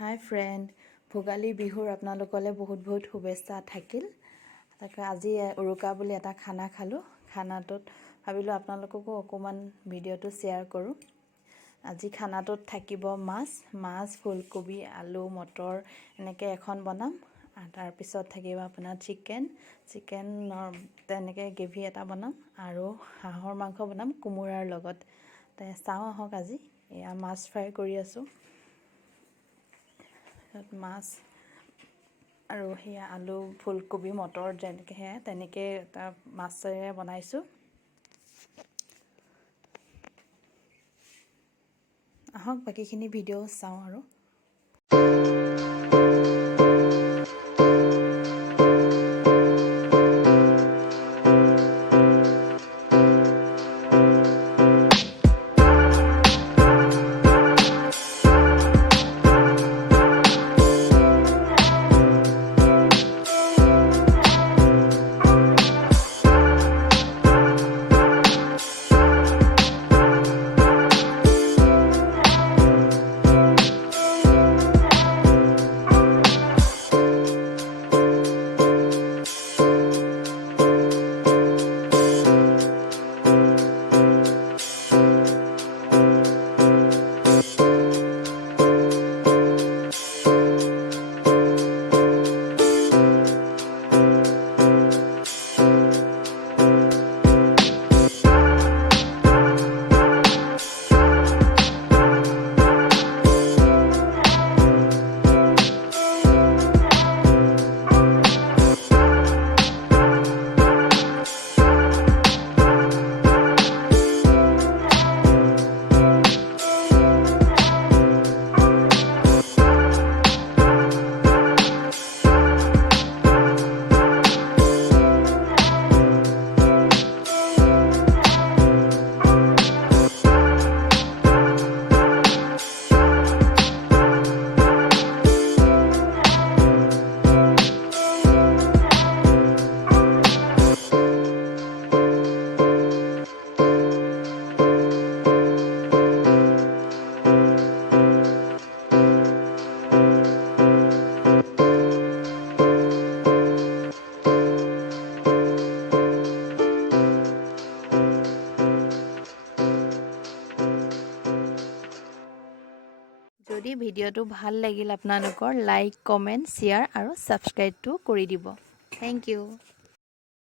হাই friend, Bhogali বিহুৰ আপোনালোকলৈ বহুত শুভেচ্ছা থাকিল। তাকে আজি উৰুকা বুলি এটা খানা খালোঁ। খানাটোত ভাবিলোঁ আপোনালোককো অকণমান ভিডিঅ'টো শ্বেয়াৰ কৰোঁ। আজি খানাটোত থাকিব মাছ, ফুলকবি, আলু, মটৰ এনেকৈ এখন বনাম। তাৰপিছত থাকিব আপোনাৰ চিকেনৰ তেনেকৈ গ্ৰেভি এটা বনাম আৰু হাঁহৰ মাংস বনাম কোমোৰাৰ লগত। চাওঁ আহক আজি এয়া মাছ ফ্ৰাই কৰি আছোঁ। মাছ আৰু সেয়া আলু, ফুলকবি, মটৰ যেনেকৈ তেনেকৈ এটা মাছেৰে বনাইছোঁ। আহক বাকীখিনি ভিডিঅ' চাওঁ আৰু। যদি ভিডিঅ'টো ভাল লাগিল আপোনালোকৰ লাইক, কমেণ্ট, শ্বেয়াৰ আৰু ছাবস্ক্ৰাইবটো কৰি দিব। Thank U.